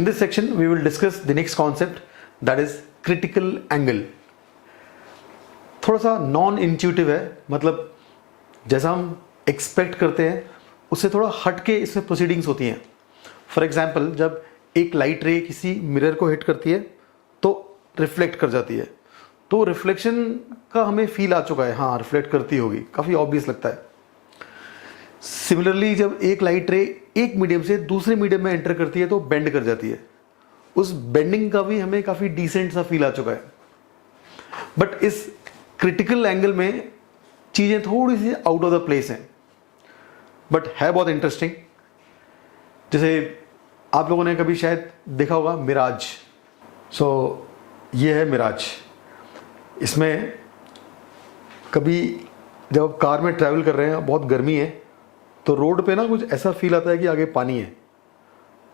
In this section, we will discuss the next concept, that is critical angle. थोड़ा सा non intuitive है, मतलब जैसा हम एक्सपेक्ट करते हैं उससे थोड़ा हट के इसमें प्रोसीडिंग्स होती हैं. फॉर एग्जाम्पल, जब एक लाइट रे किसी मिरर को हिट करती है तो रिफ्लेक्ट कर जाती है, तो रिफ्लेक्शन का हमें फील आ चुका है, हाँ रिफ्लेक्ट करती होगी, काफ़ी ऑब्वियस लगता है. सिमिलरली जब एक लाइट रे एक मीडियम से दूसरे मीडियम में एंटर करती है तो बेंड कर जाती है, उस बेंडिंग का भी हमें काफ़ी डिसेंट सा फील आ चुका है. बट इस क्रिटिकल एंगल में चीज़ें थोड़ी सी आउट ऑफ द प्लेस हैं, बट है बहुत इंटरेस्टिंग. जैसे आप लोगों ने कभी शायद देखा होगा मिराज. सो ये है मिराज. इसमें कभी जब आप कार में ट्रैवल कर रहे हैं, बहुत गर्मी है, तो रोड पे ना कुछ ऐसा फील आता है कि आगे पानी है,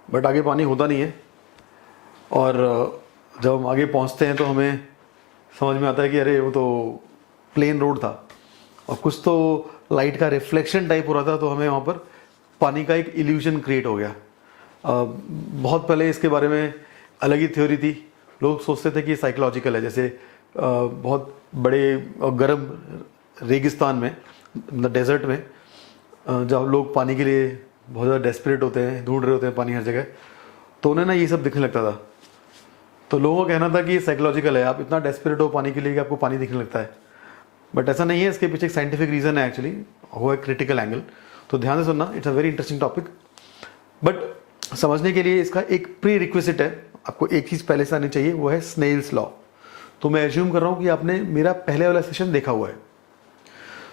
बट आगे पानी होता नहीं है. और जब हम आगे पहुंचते हैं तो हमें समझ में आता है कि अरे वो तो प्लेन रोड था, और कुछ तो लाइट का रिफ्लेक्शन टाइप हो रहा था, तो हमें वहाँ पर पानी का एक इल्यूजन क्रिएट हो गया. बहुत पहले इसके बारे में अलग ही थ्योरी थी. लोग सोचते थे कि साइकोलॉजिकल है. जैसे बहुत बड़े गर्म रेगिस्तान में, डेजर्ट में, जब लोग पानी के लिए बहुत ज़्यादा डेस्परेट होते हैं, ढूंढ रहे होते हैं पानी हर जगह, तो उन्हें ना ये सब दिखने लगता था. तो लोगों का कहना था कि ये साइकोलॉजिकल है, आप इतना डेस्परेट हो पानी के लिए कि आपको पानी दिखने लगता है. बट ऐसा नहीं है, इसके पीछे एक साइंटिफिक रीज़न है एक्चुअली, वो है क्रिटिकल एंगल. तो ध्यान से सुनना, it's a very interesting topic. But समझने के लिए इसका एक प्री रिक्विजिट है, आपको एक चीज़ पहले से आनी चाहिए, वो है स्नेल्स लॉ. तो मैं एज्यूम कर रहा हूँ कि आपने मेरा पहले वाला सेशन देखा हुआ है.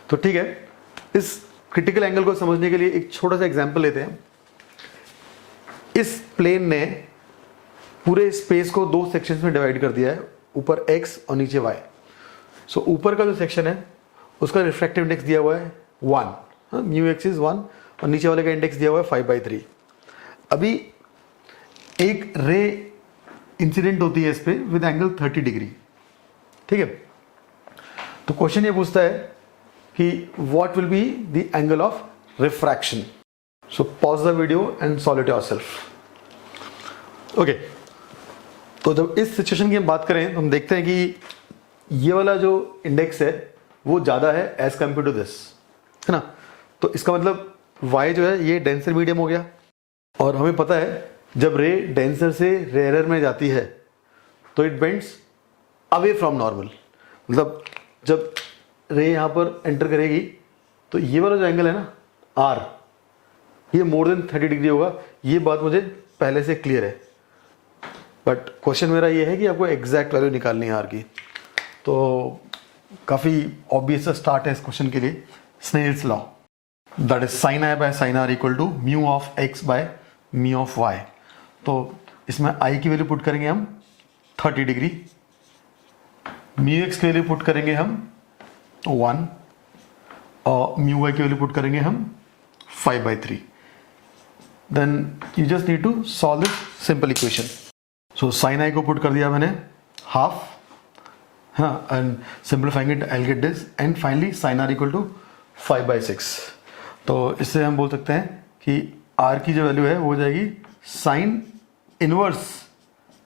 तो ठीक है, इस क्रिटिकल एंगल को समझने के लिए एक छोटा सा एग्जांपल लेते हैं. इस प्लेन ने पूरे स्पेस को दो सेक्शंस में डिवाइड कर दिया है, ऊपर x और नीचे y. सो ऊपर का जो सेक्शन है उसका रिफ्रैक्टिव इंडेक्स दिया हुआ है 1, म्यू एक्स इज 1, और नीचे वाले का इंडेक्स दिया हुआ है 5/3. अभी एक रे इंसिडेंट होती है इस पे विद एंगल 30 डिग्री. ठीक है, तो क्वेश्चन ये पूछता है कि what will be the angle of refraction. So pause the video and solve it yourself. Okay. तो जब इस सिचुएशन की हम बात करें तो हम देखते हैं कि ये वाला जो इंडेक्स है वो ज़्यादा है एज कम्पेयर टू दिस, है ना. तो इसका मतलब y जो है ये डेंसर मीडियम हो गया, और हमें पता है जब रे डेंसर से रेयरर में जाती है तो it bends away from normal. मतलब जब रे यहाँ पर एंटर करेगी तो ये वाला जो एंगल है ना r, ये मोर देन 30 डिग्री होगा. ये बात मुझे पहले से क्लियर है, बट क्वेश्चन मेरा ये है कि आपको एग्जैक्ट वैल्यू निकालनी है r की. तो काफ़ी ऑब्वियस स्टार्ट है इस क्वेश्चन के लिए. Snell's law, that is sine I by sine R equal to mu of x by mu of y. तो इसमें i की वैल्यू पुट करेंगे हम 30 डिग्री, म्यू x की वैल्यू पुट करेंगे हम 1, और म्यू वाई की वैल्यू पुट करेंगे हम 5/3. Then you just need to solve this simple equation. So sine I को पुट कर दिया मैंने हाफ, हाँ, and simplifying it I get this, and finally sine R equal to 5/6. तो इससे हम बोल सकते हैं कि आर की जो वैल्यू है वो हो जाएगी साइन इनवर्स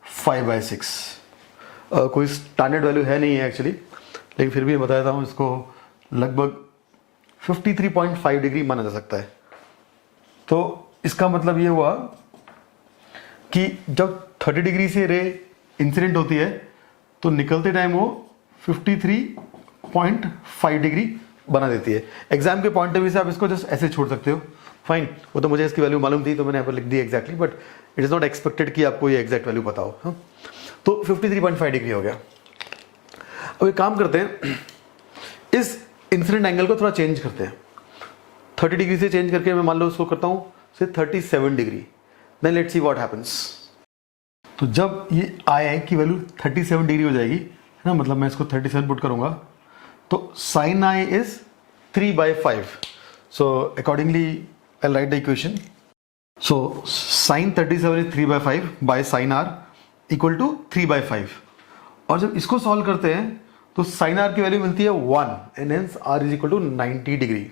5/6. कोई स्टैंडर्ड वैल्यू है नहीं है एक्चुअली, लेकिन फिर भी मैं बता देता हूँ, इसको लगभग 53.5 डिग्री माना जा सकता है. तो इसका मतलब ये हुआ कि जब 30 डिग्री से रे इंसिडेंट होती है तो निकलते टाइम वो 53.5 डिग्री बना देती है. एग्जाम के पॉइंट ऑफ व्यू से आप इसको जस्ट ऐसे छोड़ सकते हो, फाइन. वो तो मुझे इसकी वैल्यू मालूम थी तो मैंने यहाँ पर लिख दी exactly, but it is not expected कि आपको ये एग्जैक्ट वैल्यू पता हो. तो 53.5 डिग्री हो गया. अब एक काम करते हैं, इस इंसिडेंट एंगल को थोड़ा चेंज करते हैं. 30 डिग्री से चेंज करके मैं मान लो उसको करता हूँ से 37 degree. Then let's see what happens. तो जब ये आई की वैल्यू 37 डिग्री हो जाएगी, है ना, मतलब मैं इसको 37 पुट करूंगा, तो sine I is 3/5. So accordingly I write the equation. So sine 37 is 3/5 by sine R equal to 3/5. और जब इसको सॉल्व करते हैं तो साइन आर की वैल्यू मिलती है 1, and hence R is equal to 90 degree.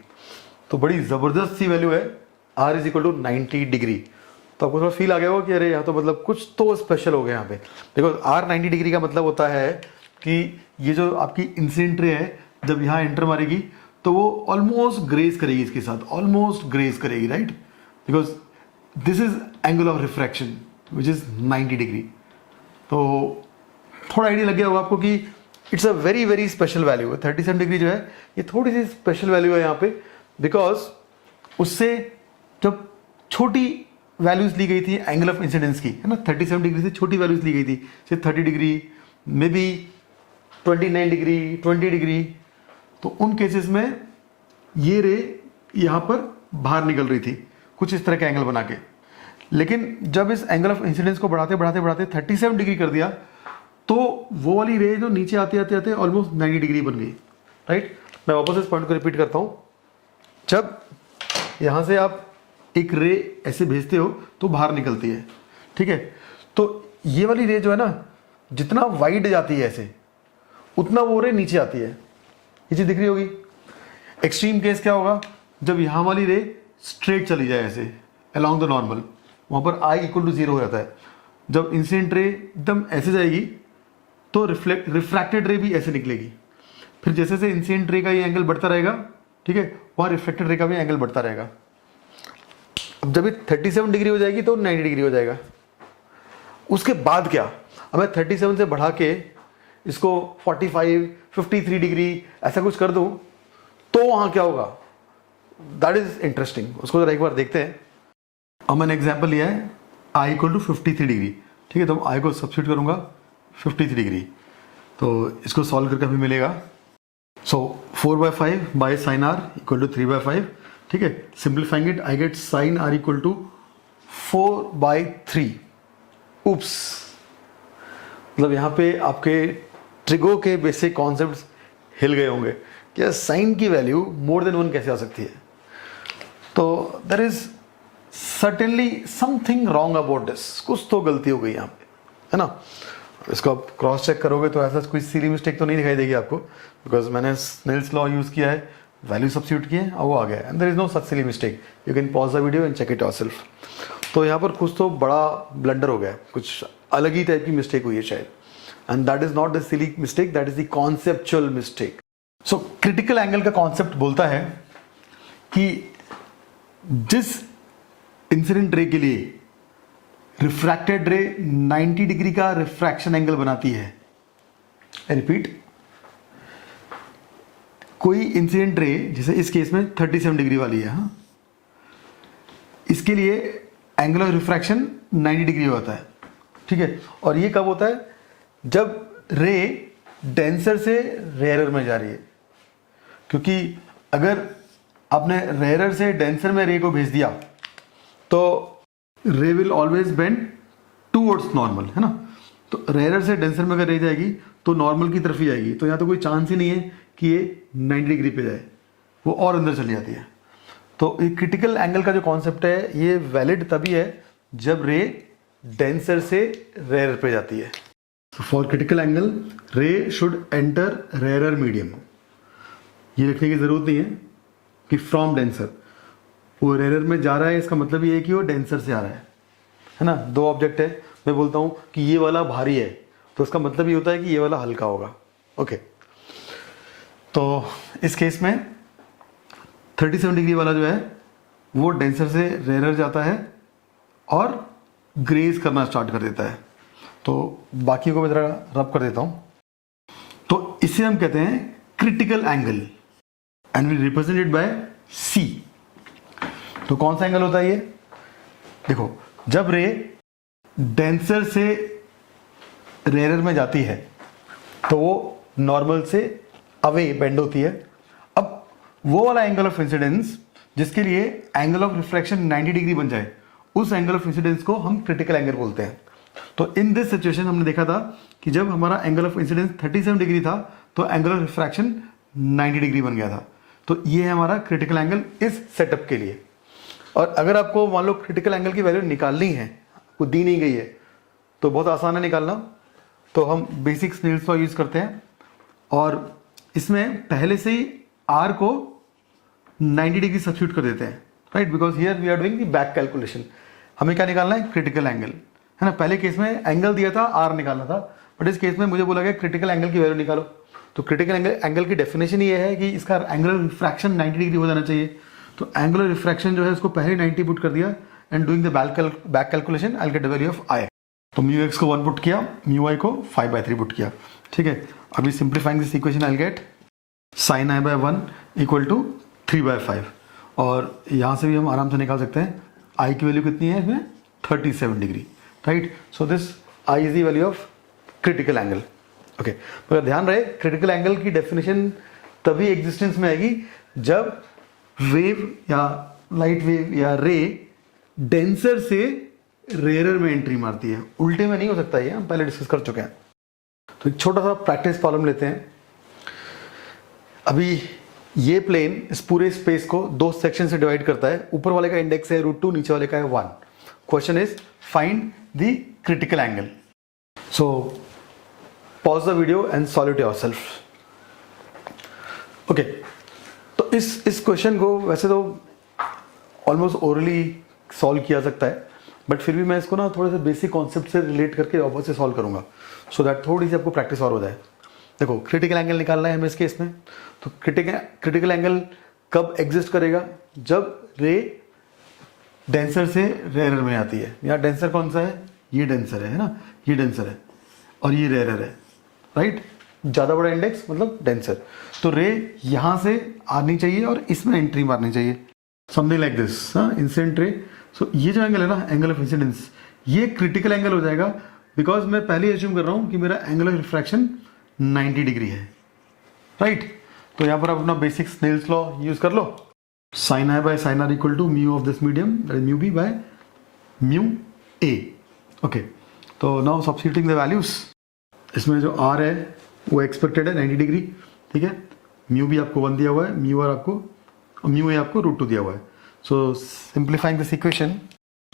तो बड़ी ज़बरदस्त सी वैल्यू है, R is equal to 90 degree. तो आपको थोड़ा फील आ गया होगा कि अरे यहाँ तो मतलब कुछ तो स्पेशल हो गया यहाँ पे। देखो आर 90 डिग्री का मतलब होता है कि ये जो आपकी इंसिडेंट रे है जब यहाँ एंटर मारेगी तो वो ऑलमोस्ट ग्रेस करेगी इसके साथ, ऑलमोस्ट ग्रेस करेगी, right, because this is angle of refraction which is 90 degree. तो थोड़ा आइडिया लग गया होगा आपको कि it's a very very special value है। 37 डिग्री जो है ये थोड़ी सी स्पेशल वैल्यू है यहाँ पे, बिकॉज उससे जब छोटी वैल्यूज ली गई थी एंगल ऑफ इंसिडेंस की, है ना, 37 डिग्री से छोटी वैल्यूज ली गई थी, सिर्फ 30 degree, may be 29 degree, 20 degree, तो उन केसेस में ये रे यहाँ पर बाहर निकल रही थी कुछ इस तरह का एंगल बना के। लेकिन जब इस एंगल ऑफ इंसिडेंस को बढ़ाते बढ़ाते बढ़ाते 37 डिग्री कर दिया तो वो वाली रे जो नीचे आते आते आते ऑलमोस्ट 90 डिग्री बन गई, राइट। मैं वापस इस पॉइंट को रिपीट करता हूँ। जब यहाँ से आप एक रे ऐसे भेजते हो तो बाहर निकलती है, ठीक है, तो ये वाली रे जो है ना जितना वाइड जाती है ऐसे उतना वो रे नीचे आती है, ये चीज दिख रही होगी। एक्सट्रीम केस क्या होगा, जब यहाँ वाली रे स्ट्रेट चली जाए ऐसे अलोंग द नॉर्मल, वहाँ पर आई इक्वल टू 0 हो जाता है। जब इंसिडेंट रे एकदम ऐसे जाएगी तो रिफ्रैक्टेड रे भी ऐसे निकलेगी। फिर जैसे जैसे इंसिडेंट रे का ये एंगल बढ़ता रहेगा, ठीक है, वहाँ रिफ्लेक्टेड रे का भी एंगल बढ़ता रहेगा। अब जब ये 37 डिग्री हो जाएगी तो 90 डिग्री हो जाएगा। उसके बाद क्या, अब मैं 37 से बढ़ा के इसको 45, 53 डिग्री ऐसा कुछ कर दूं तो वहां क्या होगा, दैट इज इंटरेस्टिंग। उसको जरा एक बार देखते हैं। अब मैंने एग्जांपल लिया है आई इक्वल टू 53 डिग्री, ठीक है, तो आई को सब्स्टिट्यूट करूंगा 53 डिग्री, तो इसको सॉल्व करके हमें मिलेगा। So 4/5 by sine R equal to 3/5, ठीक है, simplifying it I get sine R equal to 4/3। Oops, मतलब यहाँ पे आपके ट्रिगो के बेसिक कॉन्सेप्ट्स हिल गए होंगे कि साइन की वैल्यू मोर देन 1 कैसे आ सकती है। तो there is certainly something wrong about this, कुछ तो गलती हो गई यहाँ पे, है ना। इसको आप क्रॉस चेक करोगे तो ऐसा कोई सीली मिस्टेक तो नहीं दिखाई देगी आपको, बिकॉज मैंने स्नेल्स लॉ यूज किया है, वैल्यू सब्स्टिट्यूट किए और वो आ गया, and there is no such silly mistake. You can pause the video and check it yourself. तो यहाँ पर कुछ तो बड़ा ब्लंडर हो गया, कुछ अलग ही टाइप की मिस्टेक हुई है शायद, and that is not the silly mistake, that is the conceptual mistake. So critical angle का कॉन्सेप्ट बोलता है कि जिस इंसिडेंट रे के लिए रिफ्रैक्टेड रे 90 डिग्री का रिफ्रैक्शन एंगल बनाती है, रिपीट, कोई इंसिडेंट रे जैसे इस केस में 37 डिग्री वाली है, हाँ, इसके लिए एंगल ऑफ रिफ्रैक्शन 90 डिग्री होता है, ठीक है। और ये कब होता है, जब रे डेंसर से रेयरर में जा रही है, क्योंकि अगर आपने रेयरर से डेंसर में रे को भेज दिया तो रे will always bend towards normal, है ना। तो रेयरर से डेंसर में अगर रे जाएगी तो नॉर्मल की तरफ ही जाएगी, तो यहाँ तो कोई चांस ही नहीं है कि ये 90 डिग्री पे जाए, वो और अंदर चली जाती है। तो ये क्रिटिकल एंगल का जो कॉन्सेप्ट है ये वैलिड तभी है जब रे डेंसर से रेयरर पे जाती है। फॉर क्रिटिकल एंगल रे शुड एंटर रेयरर मीडियम, ये लिखने की जरूरत नहीं है कि फ्रॉम डेंसर, वो रेयरर में जा रहा है, इसका मतलब ये है कि वो डेंसर से आ रहा है ना। दो ऑब्जेक्ट है, मैं बोलता हूं कि ये वाला भारी है तो इसका मतलब ये होता है कि ये वाला हल्का होगा, ओके। तो इस केस में 37 डिग्री वाला जो है वो डेंसर से रेयरर जाता है और ग्रेज करना स्टार्ट कर देता है। तो बाकी को मैं जरा रब कर देता हूं। तो इसे हम कहते हैं critical angle and we represent it by C. तो कौन सा एंगल होता है ये, देखो, जब रे डेंसर से रेयरर में जाती है तो वो नॉर्मल से अवे बेंड होती है। अब वो वाला एंगल ऑफ इंसिडेंस जिसके लिए एंगल ऑफ रिफ्लेक्शन 90 डिग्री बन जाए, उस एंगल ऑफ इंसिडेंस को हम क्रिटिकल एंगल बोलते हैं। तो इन दिस सिचुएशन हमने देखा था कि जब हमारा एंगल ऑफ इंसिडेंस 37 डिग्री था तो एंगल ऑफ रिफ्रैक्शन 90 डिग्री बन गया था। तो ये है हमारा क्रिटिकल एंगल इस सेटअप के लिए। और अगर आपको मान लो क्रिटिकल एंगल की वैल्यू निकालनी है, वो दी नहीं गई है, तो बहुत आसान है निकालना। तो हम बेसिक स्नेल्स लॉ यूज करते हैं और इसमें पहले से ही आर को 90 डिग्री सब्स्टिट्यूट कर देते हैं, right, because here we are doing the back calculation. हमें क्या निकालना है, क्रिटिकल एंगल, है ना। पहले केस में एंगल दिया था आर निकालना था, बट इस केस में मुझे बोला गया क्रिटिकल एंगल की वैल्यू निकालो। तो क्रिटिकल एंगल की डेफिनेशन ये है कि इसका एंगुलर रिफ्रैक्शन 90 डिग्री हो जाना चाहिए। तो एंगुलर रिफ्रैक्शन जो है उसको पहले 90 पुट कर दिया, and doing the back calculation I get the value of I. तो म्यू एक्स को 1 पुट किया, म्यू आई को 5/3 पुट किया, ठीक है। अभी simplifying this equation I get sine I by 1 equal to 3/5, और यहाँ से भी हम आराम से निकाल सकते हैं आई की वैल्यू कितनी है इसमें, 37 degree, right. So this I is the value of critical angle, okay. मगर ध्यान रहे क्रिटिकल एंगल की डेफिनेशन तभी एग्जिस्टेंस में आएगी जब वेव या लाइट वेव या रे डेंसर से रेयरर में एंट्री मारती है, उल्टे में नहीं हो सकता, ये हम पहले डिस्कस कर चुके हैं। तो एक छोटा सा प्रैक्टिस प्रॉब्लम लेते हैं। अभी ये प्लेन इस पूरे स्पेस को 2 सेक्शन से डिवाइड करता है, ऊपर वाले का इंडेक्स है √2, नीचे वाले का है 1। Question is find the critical angle. So pause the video and solve it yourself, okay. तो इस क्वेश्चन को वैसे तो ऑलमोस्ट ओरली सॉल्व किया सकता है, बट फिर भी मैं इसको ना थोड़े से बेसिक कॉन्सेप्ट से रिलेट करके वापस से सॉल्व करूंगा, सो दैट थोड़ी सी आपको प्रैक्टिस और हो जाए। देखो क्रिटिकल एंगल निकालना है हमें इस केस में, तो क्रिटिकल एंगल कब एग्जिस्ट करेगा, जब रे डेंसर से रेयरर में आती है। यहाँ डेंसर कौन सा है, ये डेंसर है ना, ये डेंसर है और ये रेयरर है, राइट। ज़्यादा बड़ा इंडेक्स मतलब डेंसर, तो रे यहाँ से आनी चाहिए और इसमें एंट्री मारनी चाहिए, समथिंग लाइक दिस, हाँ, इंसिडेंट रे। सो ये जो एंगल है ना, एंगल ऑफ इंसिडेंस, ये क्रिटिकल एंगल हो जाएगा, बिकॉज मैं पहले एज्यूम कर रहा हूँ कि मेरा एंगल ऑफ रिफ्रैक्शन 90 डिग्री है, राइट। तो यहाँ पर आप अपना बेसिक स्नेल्स लॉ यूज कर लो, sine I by sine R equal to mu of this medium, that is mu B by mu A, okay. तो नाउ सब्स्टिट्यूटिंग द वैल्यूज, इसमें जो आर है वो एक्सपेक्टेड है 90 डिग्री, ठीक है। म्यू भी आपको 1 दिया हुआ है, म्यू आर आपको, म्यू ए आपको √2 दिया हुआ है। So simplifying this equation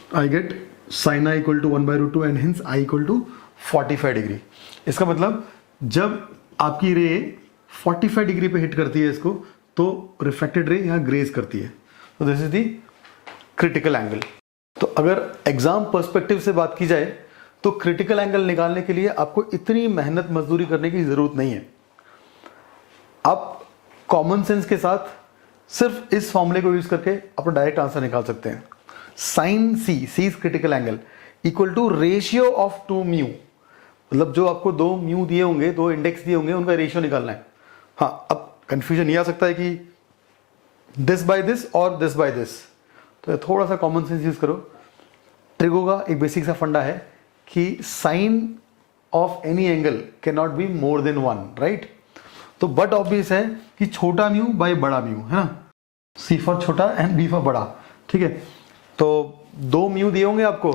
I get sine I equal to 1/√2 and hence I equal to 45 degree. इसका मतलब जब आपकी रे 45 डिग्री पे हिट करती है इसको, तो रिफ्रैक्टेड रे यहाँ ग्रेज करती है, तो this is the critical angle. तो अगर एग्जाम पर्सपेक्टिव से बात की जाए तो क्रिटिकल एंगल निकालने के लिए आपको इतनी मेहनत मजदूरी करने की जरूरत नहीं है। आप कॉमन सेंस के साथ सिर्फ इस फॉर्मूले को यूज करके अपना डायरेक्ट आंसर निकाल सकते हैं। Sine C, C is critical angle, equal to ratio of 2 mu, मतलब जो आपको 2 म्यू दिए होंगे, 2 इंडेक्स दिए होंगे, उनका रेशियो निकालना है। हाँ, अब कंफ्यूजन ये आ सकता है कि दिस बाय दिस और दिस बाय दिस, तो थोड़ा सा कॉमन सेंस यूज करो। ट्रिगो का एक बेसिक सा फंडा है कि sine of any angle can not be more than 1, right. तो बट ऑब्वियस है कि छोटा म्यू बाय बड़ा म्यू, है ना, सी फॉर छोटा एंड बी फॉर बड़ा, ठीक है। तो 2 म्यू दिए होंगे आपको,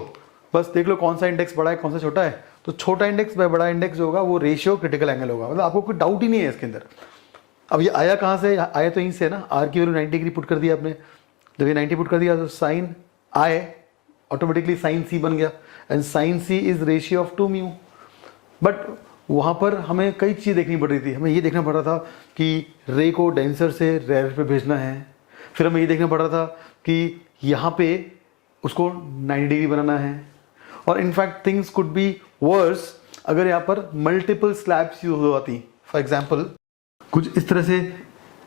बस देख लो कौन सा इंडेक्स बड़ा है कौन सा छोटा है, तो छोटा इंडेक्स बाय बड़ा इंडेक्स जो होगा वो रेशियो क्रिटिकल एंगल होगा, मतलब आपको कोई डाउट ही नहीं है इसके अंदर। अब ये आया कहाँ से, आया तो यहीं से ना, आर की वैल्यू 90 डिग्री पुट कर दिया आपने, जब ये 90 पुट कर दिया तो साइन आए ऑटोमेटिकली साइन सी बन गया, and sine C is ratio of 2 mu. But वहाँ पर हमें कई चीज़ देखनी पड़ रही थी, हमें ये देखना पड़ रहा था कि रे को डेंसर से रेयर पे भेजना है, फिर हमें ये देखना पड़ रहा था कि यहाँ पे उसको 90 डिग्री बनाना है, और in fact things could be verse अगर यहाँ पर मल्टीपल स्लैब्स यूज हो जाती। फॉर एग्जाम्पल कुछ इस तरह से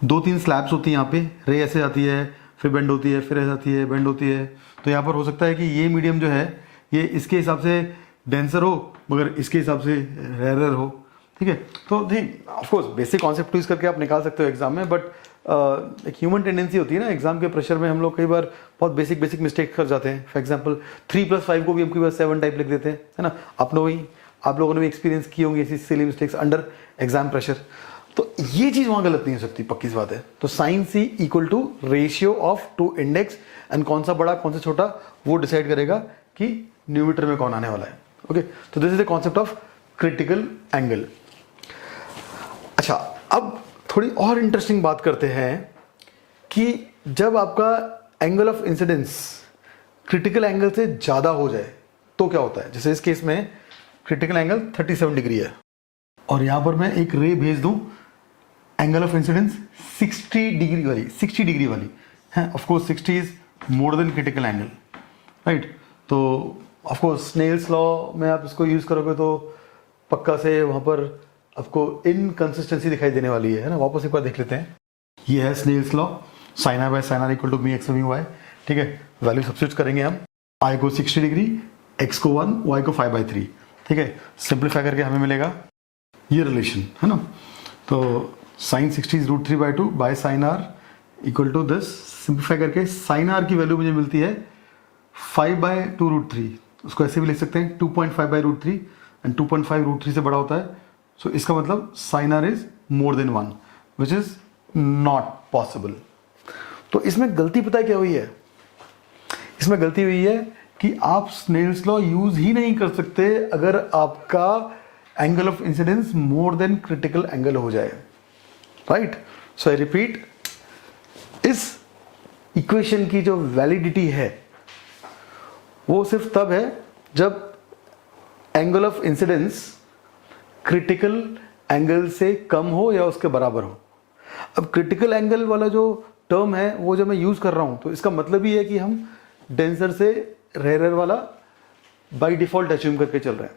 2-3 स्लैब्स होती हैं, यहाँ पे रे ऐसे आती है, फिर बेंड होती है, फिर ऐसे आती है, बेंड होती है, तो यहाँ पर हो सकता है कि ये मीडियम जो है ये इसके हिसाब से डेंसर हो मगर इसके हिसाब से रेयरर हो, ठीक है। तो ठीक ऑफकोर्स बेसिक कॉन्सेप्ट यूज करके आप निकाल सकते हो एग्जाम में, बट एक ह्यूमन टेंडेंसी होती है ना, एग्जाम के प्रेशर में हम लोग कई बार बहुत बेसिक मिस्टेक कर जाते हैं। फॉर एग्जाम्पल 3+5 को भी हम कई बार 7 टाइप लिख देते हैं, है ना। आप लोगों ने भी एक्सपीरियंस की होंगी ऐसी silly mistakes under exam pressure, तो ये चीज वहां गलत नहीं हो सकती, पक्की बात है। तो sine C equal to ratio of 2 index, and कौन सा बड़ा कौन सा छोटा वो डिसाइड करेगा कि न्यूमीटर में कौन आने वाला है, ओके। तो this is the concept of critical angle. अच्छा, अब थोड़ी और इंटरेस्टिंग बात करते हैं कि जब आपका angle of incidence critical angle से ज्यादा हो जाए तो क्या होता है। जैसे इस केस में क्रिटिकल एंगल 37 डिग्री है और यहां पर मैं एक रे भेज दूं एंगल ऑफ इंसिडेंस 60 डिग्री वाली है। Of course 60 is more than critical angle, right. तो ऑफकोर्स स्नेल्स लॉ में आप इसको यूज़ करोगे तो पक्का से वहाँ पर आपको इनकंसिस्टेंसी दिखाई देने वाली है ना। वापस एक बार देख लेते हैं। ये है Snell's law, sine I by sine R equal to mu X mu Y. ठीक है, वैल्यू सब्स्टिट्यूट करेंगे हम, आई को 60 डिग्री, एक्स को 1, वाई को 5/3। ठीक है, सिंप्लीफाई करके हमें मिलेगा ये रिलेशन, है ना। तो sine 60 is √3/2 by sine R equal to this. Simplify करके साइन आर की वैल्यू मुझे मिलती है 5/2√3। उसको ऐसे भी लिख सकते हैं 2.5/√3 एंड 2.5 √3 से बड़ा होता है। सो इसका मतलब sine R is more than 1 which is not possible. तो इसमें गलती पता है क्या हुई है? इसमें गलती हुई है कि आप स्नेल्स लॉ यूज ही नहीं कर सकते अगर आपका angle of incidence more than critical angle हो जाए, राइट। सो आई रिपीट, इस इक्वेशन की जो वैलिडिटी है वो सिर्फ तब है जब angle of incidence critical angle से कम हो या उसके बराबर हो। अब क्रिटिकल एंगल वाला जो टर्म है वो जब मैं यूज कर रहा हूं तो इसका मतलब ही है कि हम डेंसर से रेयरर वाला बाय डिफॉल्ट अज्यूम करके चल रहे हैं,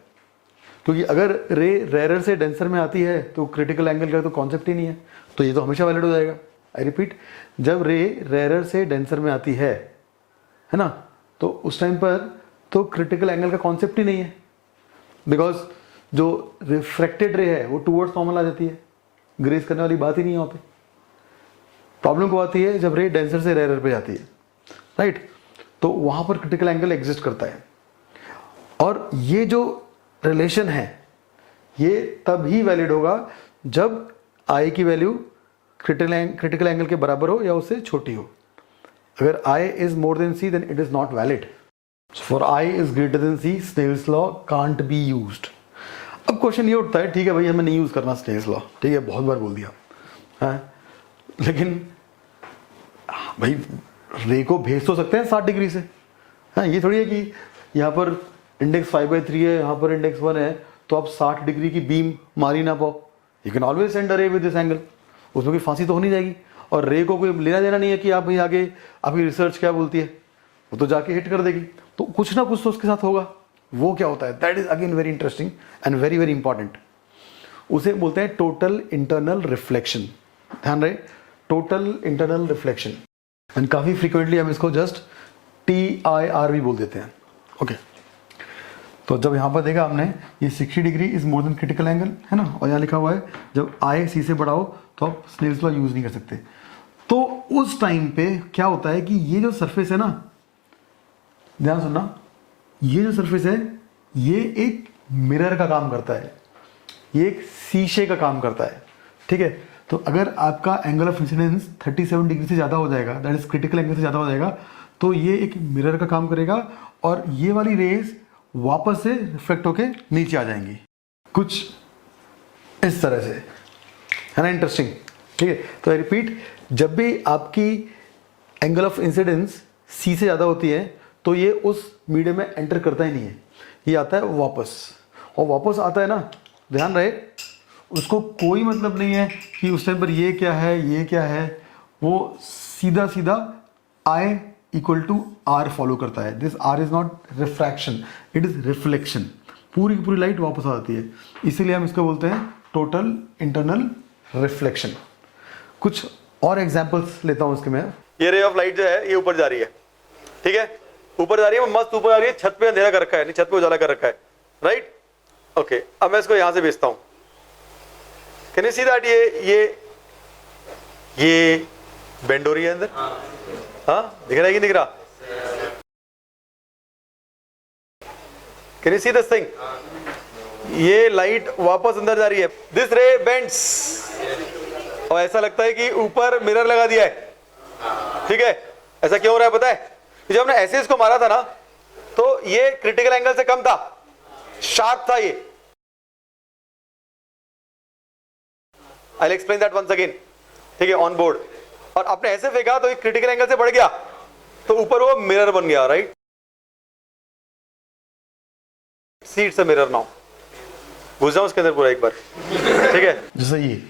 क्योंकि अगर रे रेयरर से डेंसर में आती है तो क्रिटिकल एंगल का तो कॉन्सेप्ट ही नहीं है, तो ये तो हमेशा वैलिड हो जाएगा। आई रिपीट, जब रे रेयरर से डेंसर में आती है ना, तो उस टाइम पर तो क्रिटिकल एंगल का कॉन्सेप्ट ही नहीं है, बिकॉज जो रिफ्रैक्टेड रे है वो टूवर्ड्स नॉर्मल आ जाती है, ग्रेस करने वाली बात ही नहीं है वहाँ पे। प्रॉब्लम को आती है जब रे डेंसर से रेयरर पे जाती है, राइट। तो वहां पर क्रिटिकल एंगल एग्जिस्ट करता है, और ये जो रिलेशन है ये तब ही वैलिड होगा जब आई की वैल्यू क्रिटिकल एंगल के बराबर हो या उससे छोटी हो। अगर i is more than c then it is not valid. For i is greater than c, Snell's law can't be used. अब क्वेश्चन ये उठता है, ठीक है भाई हमें नहीं यूज करना स्नेल्स लॉ, ठीक है बहुत बार बोल दिया है, लेकिन भाई रे को भेज तो सकते हैं 60 डिग्री से। हाँ, ये थोड़ी है कि यहाँ पर इंडेक्स 5/3 है, यहाँ पर इंडेक्स 1 है, तो आप 60 डिग्री की बीम मार ही ना पाओ। You can always send a रे विद दिस एंगल, उसमें कोई फांसी तो हो नहीं जाएगी, और रे को कोई लेना देना नहीं है कि आप भाई आगे आपकी रिसर्च क्या बोलती है, वो तो जाके हिट कर देगी। तो कुछ ना कुछ तो उसके साथ होगा। वो क्या होता है, that is again very interesting and very very important. उसे बोलते हैं टोटल इंटरनल रिफ्लेक्शन। ध्यान रहे, टोटल इंटरनल रिफ्लेक्शन, एंड काफी फ्रीक्वेंटली हम इसको जस्ट TIR भी बोल देते हैं। ओके, तो जब यहां पर देखा हमने ये 60 degree is more than critical angle, है ना, और यहां लिखा हुआ है जब I C से बड़ा हो तो आप स्नेल्स लॉ यूज नहीं कर सकते। तो उस टाइम पे क्या होता है कि ये जो सरफेस है ना, ध्यान सुनना, ये जो सरफेस है ये एक मिरर का काम करता है, ये एक शीशे का काम करता है। ठीक है, तो अगर आपका एंगल ऑफ इंसिडेंस 37 डिग्री से ज़्यादा हो जाएगा, दैट इज क्रिटिकल एंगल से ज़्यादा हो जाएगा, तो ये एक मिरर का काम करेगा और ये वाली रेज वापस से रिफ्लेक्ट होके नीचे आ जाएंगी, कुछ इस तरह से, है ना। इंटरेस्टिंग, ठीक है। तो आई रिपीट, जब भी आपकी एंगल ऑफ इंसिडेंस C से ज़्यादा होती है तो ये उस मीडियम में एंटर करता ही नहीं है, ये आता है वापस, और वापस आता है ना, ध्यान रहे, उसको कोई मतलब नहीं है कि उस टाइम पर ये क्या है ये क्या है, वो सीधा सीधा I = R फॉलो करता है। This R is not refraction, it is reflection. पूरी की पूरी लाइट वापस आ जाती है, इसीलिए हम इसको बोलते हैं टोटल इंटरनल रिफ्लेक्शन। कुछ और एग्जांपल्स लेता हूं इसके मैं। ये रे ऑफ लाइट जो है ये ऊपर जा रही है, ठीक है, ऊपर जा रही है, मस्त ऊपर जा रही है, छत पे अंधेरा कर रखा है, छत पे उजाला कर रखा है, राइट। ओके, अब मैं इसको यहां से भेजता हूं, कैन यू सी दैट ये बेंड हो रही है अंदर, हाँ दिख रहा है कि दिख रहा, can you see this thing, ये लाइट वापस अंदर जा रही है, दिस रे बेंड्स, और ऐसा लगता है कि ऊपर मिरर लगा दिया है, ठीक है। ऐसा क्यों हो रहा है पता है, जब हमने ऐसे इसको मारा था ना तो ये क्रिटिकल एंगल से कम था, शार्प था ये। I will explain that once again, ठीक है, ऑन बोर्ड। और आपने ऐसे फेंका तो ये क्रिटिकल एंगल से बढ़ गया, तो ऊपर वो मिरर बन गया, right. See it's a mirror now, घुस जाओ उसके अंदर पूरा एक बार, ठीक है। जैसे ये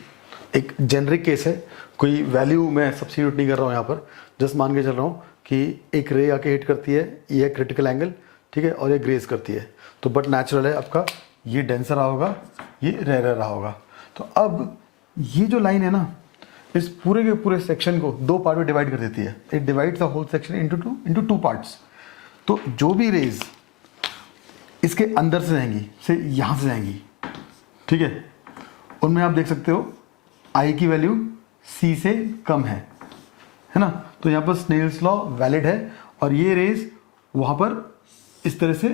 एक जेनरिक केस है, कोई वैल्यू मैं सब्स्टिट्यूट नहीं कर रहा हूं यहां पर, जस्ट मान के चल रहा हूं कि एक रे आके हिट करती है, ये क्रिटिकल एंगल, ठीक है, और ये ग्रेस करती है। तो बट नेचुरल है आपका, ये डेंसर रहा होगा, ये रेयर रहा होगा। तो अब ये जो लाइन है ना, इस पूरे के पूरे सेक्शन को दो पार्ट में डिवाइड कर देती है। It divides the whole section into two parts. तो जो भी रेज इसके अंदर से जाएंगी, से यहाँ से जाएंगी, ठीक है, उनमें आप देख सकते हो आई की वैल्यू सी से कम है ना। तो यहाँ पर स्नेल्स लॉ वैलिड है, और ये रेज वहाँ पर इस तरह से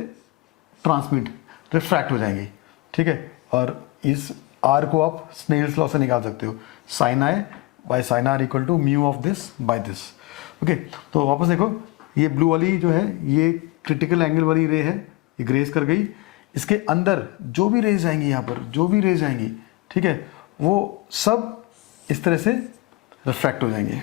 ट्रांसमिट रिफ्रैक्ट हो जाएंगे, ठीक है। और इस आर को आप स्नेल्स लॉ से निकाल सकते हो, sine I by sine R equal to mu of this by this. Okay, तो वापस देखो, ये ब्लू वाली जो है ये क्रिटिकल एंगल वाली रे है, ये ग्रेस कर गई। इसके अंदर जो भी रेज आएंगी, यहाँ पर जो भी रेज आएंगी, ठीक है, वो सब इस तरह से रिफ्रैक्ट हो जाएंगे।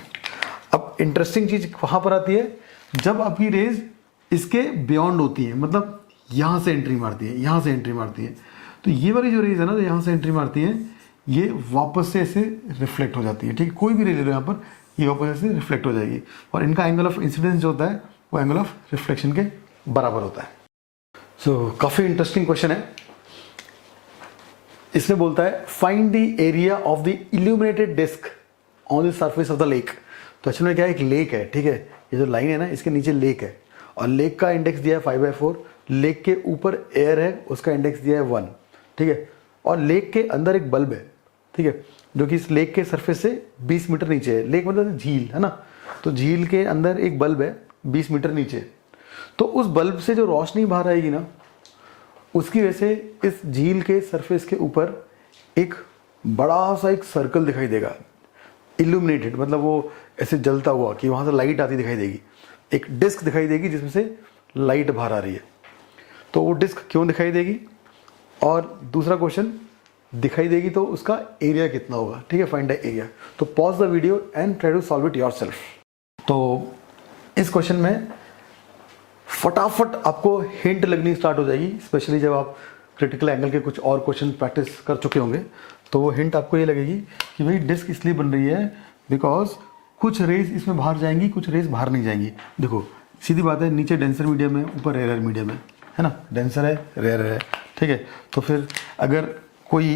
अब इंटरेस्टिंग चीज वहां पर आती है जब आपकी रेज इसके बियॉन्ड होती है, मतलब यहाँ से एंट्री मारती है, यहाँ से एंट्री मारती है। तो ये वाली जो रेज है ना, जो यहाँ से एंट्री मारती है, ये वापस से ऐसे रिफ्लेक्ट हो जाती है, ठीक है। कोई भी रे ले लो यहाँ पर, ये वापस ऐसे रिफ्लेक्ट हो जाएगी, और इनका एंगल ऑफ इंसिडेंस जो होता है वो एंगल ऑफ रिफ्लेक्शन के बराबर होता है। सो काफ़ी इंटरेस्टिंग क्वेश्चन है। इसमें बोलता है find the area of the illuminated disc on the surface of the lake. तो एक्चुअली क्या है, एक लेक है, ठीक है, ये जो लाइन है ना, इसके नीचे लेक है, और लेक का इंडेक्स दिया है 5/4। लेक के ऊपर एयर है, उसका इंडेक्स दिया है 1, ठीक है। और लेक के अंदर एक बल्ब है, ठीक है, जो कि इस लेक के सरफेस से 20 मीटर नीचे है। लेक मतलब झील है ना, तो झील के अंदर एक बल्ब है 20 मीटर नीचे। तो उस बल्ब से जो रोशनी बाहर आएगी ना, उसकी वजह से इस झील के सरफेस के ऊपर एक बड़ा सा एक सर्कल दिखाई देगा, इल्यूमिनेटेड, मतलब वो ऐसे जलता हुआ कि वहाँ से लाइट आती दिखाई देगी। एक डिस्क दिखाई देगी जिसमें से लाइट बाहर आ रही है। तो वो डिस्क क्यों दिखाई देगी, और दूसरा क्वेश्चन, दिखाई देगी तो उसका एरिया कितना होगा, ठीक है, फाइंड द एरिया। तो pause the video and try to solve it yourself. तो इस क्वेश्चन में फटाफट आपको हिंट लगनी स्टार्ट हो जाएगी, स्पेशली जब आप क्रिटिकल एंगल के कुछ और क्वेश्चन प्रैक्टिस कर चुके होंगे। तो वो हिंट आपको ये लगेगी कि भाई डिस्क इसलिए बन रही है बिकॉज कुछ रेज इसमें बाहर जाएंगी, कुछ रेज बाहर नहीं जाएंगी। देखो सीधी बात है, नीचे डेंसर मीडियम है, ऊपर रेयर मीडियम है ना, डेंसर है रेयर है, ठीक है। तो फिर अगर कोई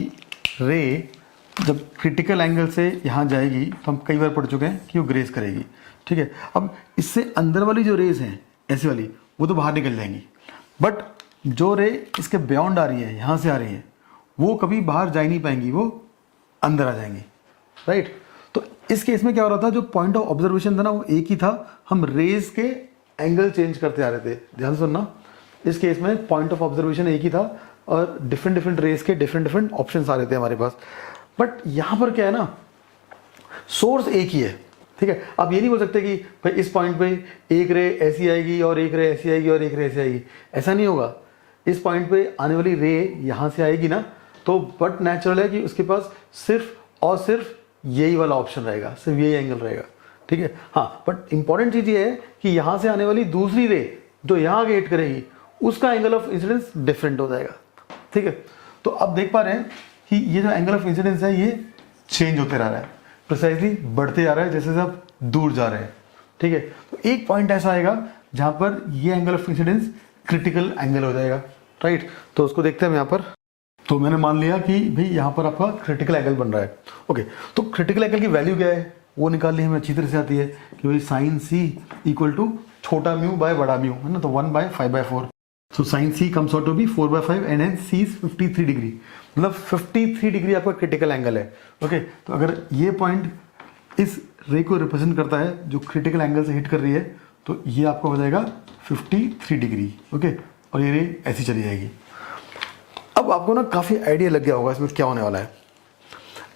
रे जब क्रिटिकल एंगल से यहाँ जाएगी, तो हम कई बार पढ़ चुके हैं कि वो ग्रेस करेगी, ठीक है। अब इससे अंदर वाली जो रेज हैं ऐसी वाली, वो तो बाहर निकल जाएंगी, बट जो रे इसके बियॉन्ड आ रही है, यहाँ से आ रही है, वो कभी बाहर जा ही नहीं पाएंगी, वो अंदर आ जाएंगी, राइट। तो इस केस में क्या हो रहा था, जो पॉइंट ऑफ ऑब्जर्वेशन था ना वो एक ही था, हम रेज के एंगल चेंज करते आ रहे थे। ध्यान सुनना, इस केस में पॉइंट ऑफ ऑब्जर्वेशन एक ही था, और डिफरेंट रेज के डिफरेंट ऑप्शंस आ रहे थे हमारे पास। बट यहाँ पर क्या है ना, सोर्स एक ही है, ठीक है। आप ये नहीं बोल सकते कि भाई इस पॉइंट पे एक रे ऐसी आएगी और एक रे ऐसी आएगी और एक रे ऐसी आएगी, ऐसा नहीं होगा। इस पॉइंट पे आने वाली रे यहाँ से आएगी ना, तो बट नेचुरल है कि उसके पास सिर्फ और सिर्फ यही वाला ऑप्शन रहेगा, सिर्फ यही एंगल रहेगा, ठीक है। हाँ, बट इंपॉर्टेंट चीज़ ये है कि यहाँ से आने वाली दूसरी रे जो यहाँ आगे हिट करेगी, उसका एंगल ऑफ इंसिडेंस डिफरेंट हो जाएगा, ठीक है। तो आप देख पा रहे हैं कि ये जो एंगल ऑफ इंसिडेंस है ये चेंज होते रह रहा है, प्रिसाइजली बढ़ते जा रहा है जैसे सब दूर जा रहे हैं, ठीक है। तो एक पॉइंट ऐसा आएगा जहां पर ये angle of incidence critical angle हो जाएगा, राइट। तो उसको देखते हैं हम यहाँ पर। तो मैंने मान लिया कि भाई यहाँ पर आपका क्रिटिकल एंगल बन रहा है, ओके। तो क्रिटिकल एंगल की वैल्यू क्या है वो निकाल ली हमें अच्छी तरह से आती है कि भाई साइन सी इक्वल टू छोटा म्यू बाय बड़ा म्यू, है ना। तो 1/5/4। So sine C comes out to be 4/5 and hence C is 53 degree, मतलब 53 डिग्री आपका क्रिटिकल एंगल है, ओके। तो अगर ये पॉइंट इस रे को रिप्रेजेंट करता है जो क्रिटिकल एंगल से हिट कर रही है, तो ये आपका हो जाएगा 53 डिग्री, ओके। और ये रे ऐसी चली जाएगी। अब आपको ना काफ़ी आइडिया लग गया होगा इसमें क्या होने वाला है।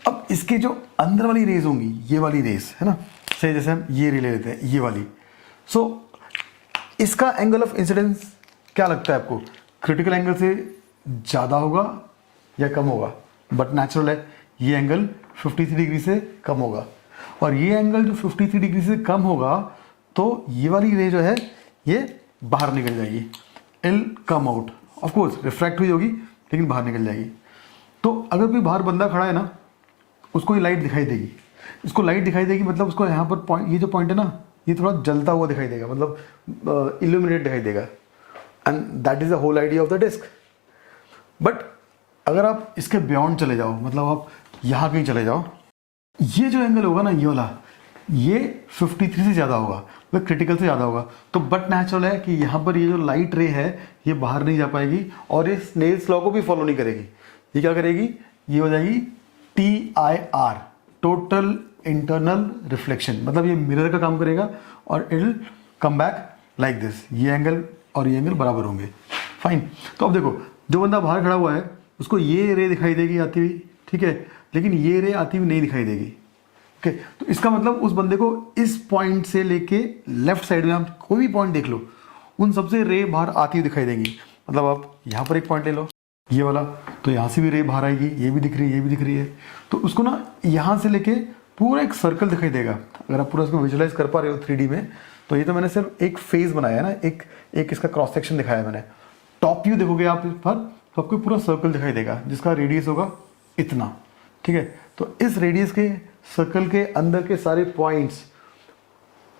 अब इसके जो अंदर वाली रेज होंगी, ये वाली रेज है ना, सही, जैसे हम ये रे ले लेते हैं, ये वाली। सो इसका एंगल ऑफ इंसिडेंस क्या लगता है आपको, क्रिटिकल एंगल से ज़्यादा होगा या कम होगा? बट नेचुरल है, ये एंगल 53 डिग्री से कम होगा, और ये एंगल जो 53 डिग्री से कम होगा तो ये वाली रे जो है ये बाहर निकल जाएगी, will come out. Of course refract हुई होगी लेकिन बाहर निकल जाएगी। तो अगर कोई बाहर बंदा खड़ा है ना, उसको ये लाइट दिखाई देगी, इसको लाइट दिखाई देगी, मतलब उसको यहाँ पर पॉइंट, ये जो पॉइंट है ना, ये थोड़ा जलता हुआ दिखाई देगा, मतलब इल्यूमिनेट दिखाई देगा। And that is the whole idea of the disc. But अगर आप इसके बियॉन्ड चले जाओ, मतलब आप यहाँ कहीं चले जाओ, ये जो एंगल होगा ना, ये वाला, ये 53 से ज़्यादा होगा, मतलब क्रिटिकल से ज़्यादा होगा. तो बट नेचुरल है कि यहाँ पर ये जो लाइट रे है ये बाहर नहीं जा पाएगी और ये स्नेल्स लॉ को भी फॉलो नहीं करेगी. ये क्या करेगी, ये हो जाएगी TIR, टोटल इंटरनल रिफ्लेक्शन, मतलब ये मिरर का काम करेगा और it will come back like this. ये एंगल और ये एंगल बराबर होंगे. फाइन. तो अब देखो, जो बंदा बाहर खड़ा हुआ है उसको ये रे दिखाई देगी आती हुई, ठीक है, लेकिन ये रे आती हुई नहीं दिखाई देगी. ओके, तो इसका मतलब उस बंदे को इस पॉइंट से लेके लेफ्ट साइड में आप कोई भी पॉइंट देख लो, उन सबसे रे बाहर आती हुई दिखाई देंगी. मतलब आप यहाँ पर एक पॉइंट ले लो, ये वाला, तो यहाँ से भी रे बाहर आएगी, ये भी दिख रही है, ये भी दिख रही है. तो उसको ना यहाँ से लेके पूरा एक सर्कल दिखाई देगा. अगर आप पूरा उसको विजुलाइज कर पा रहे हो 3D में, तो ये तो मैंने सिर्फ एक फेज बनाया है ना, एक इसका क्रॉस सेक्शन दिखाया है मैंने. टॉप व्यू देखोगे आप इस पर, तो आपको पूरा सर्कल दिखाई देगा जिसका रेडियस होगा इतना. ठीक है, तो इस रेडियस के सर्कल के अंदर के सारे पॉइंट्स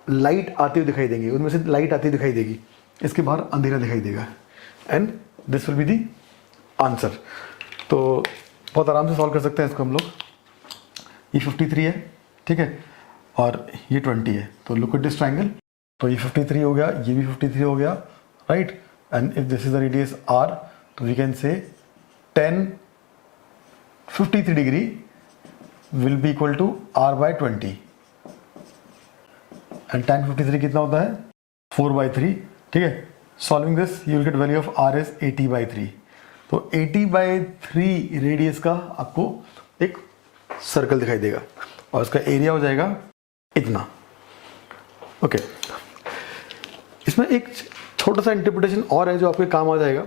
लाइट आते हुए दिखाई देंगे, उनमें से लाइट आती दिखाई देगी, इसके बाहर अंधेरा दिखाई देगा. And this will be the answer. तो बहुत आराम से सॉल्व कर सकते हैं इसको हम लोग. ये 53 है, ठीक है, और ये 20 है. तो लुक एट दिस ट्रायंगल. तो ये 53 हो गया, ये भी 53 हो गया, right. And if this is the radius r, तो we can say 10 53 degree will be equal to r by 20. And tan 53 कितना होता है, 4/3. ठीक है, solving this you will get value of r is 80/3. तो 80/3 रेडियस का आपको एक सर्कल दिखाई देगा और उसका एरिया हो जाएगा इतना. ओके, इसमें एक छोटा सा इंटरप्रिटेशन और है जो आपके काम आ जाएगा,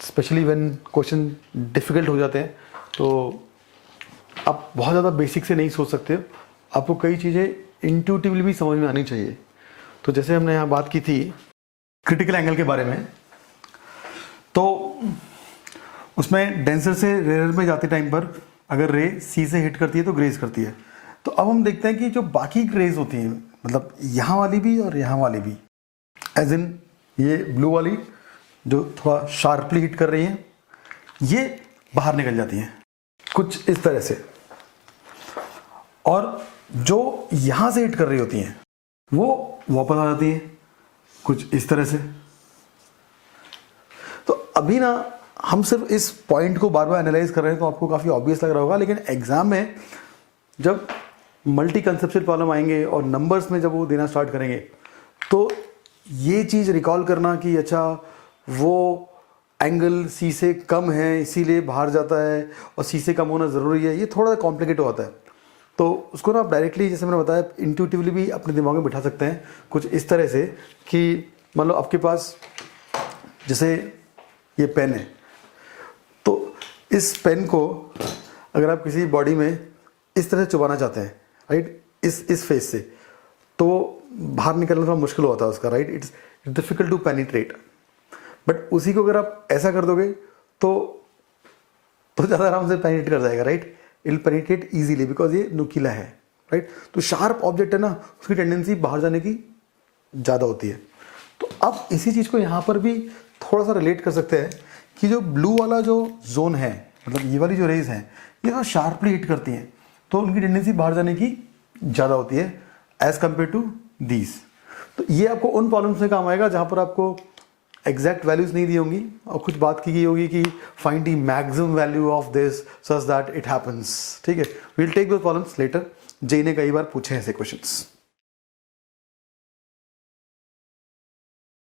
स्पेशली व्हेन क्वेश्चन डिफिकल्ट हो जाते हैं. तो आप बहुत ज़्यादा बेसिक से नहीं सोच सकते, आपको कई चीज़ें इंट्यूटिवली भी समझ में आनी चाहिए. तो जैसे हमने यहाँ बात की थी क्रिटिकल एंगल के बारे में, तो उसमें डेंसर से रेयर में जाते टाइम पर अगर रे सी से हिट करती है तो ग्रेज करती है. तो अब हम देखते हैं कि जो बाकी रेज होती हैं, मतलब यहाँ वाली भी और यहाँ वाली भी, एज इन ये ब्लू वाली जो थोड़ा शार्पली हिट कर रही हैं, ये बाहर निकल जाती हैं कुछ इस तरह से, और जो यहाँ से हिट कर रही होती हैं वो वापस आ जाती हैं कुछ इस तरह से. तो अभी ना हम सिर्फ इस पॉइंट को बार बार एनालाइज कर रहे हैं तो आपको काफ़ी ऑब्वियस लग रहा होगा, लेकिन एग्जाम में जब मल्टी कंसेप्चुअल प्रॉब्लम आएंगे और नंबर्स में जब वो देना स्टार्ट करेंगे, तो ये चीज़ रिकॉल करना कि अच्छा वो एंगल सी से कम है इसीलिए बाहर जाता है और सी से कम होना ज़रूरी है, ये थोड़ा सा कॉम्प्लिकेट होता है. तो उसको ना आप डायरेक्टली, जैसे मैंने बताया, इंट्यूटिवली भी अपने दिमाग में बिठा सकते हैं कुछ इस तरह से कि मान लो आपके पास जैसे ये पेन है, तो इस पेन को अगर आप किसी बॉडी में इस तरह से चुबाना चाहते हैं, राइट, इस फेस से, तो बाहर निकलना थोड़ा मुश्किल होता है उसका, right. It's difficult to penetrate. But उसी को अगर आप ऐसा कर दोगे तो ज़्यादा आराम से पेनिट्रेट कर जाएगा, right. It will penetrate easily because ये नुकीला है, राइट. तो शार्प ऑब्जेक्ट है ना, उसकी टेंडेंसी बाहर जाने की ज़्यादा होती है. तो अब इसी चीज़ को यहाँ पर भी थोड़ा सा रिलेट कर सकते हैं कि जो ब्लू वाला जो जोन है, मतलब ये वाली जो रेज हैं, ये तो शार्पली हिट करती हैं, तो उनकी टेंडेंसी बाहर जाने की ज़्यादा होती है एज कम्पेयर टू दीज. तो ये आपको उन प्रॉब्लम्स में काम आएगा जहाँ पर आपको एग्जैक्ट वैल्यूज नहीं दी होंगी और कुछ बात की गई होगी कि find the maximum value of this such that it happens. ठीक है, we will take those problems later. जे ने कई बार पूछे ऐसे क्वेश्चंस.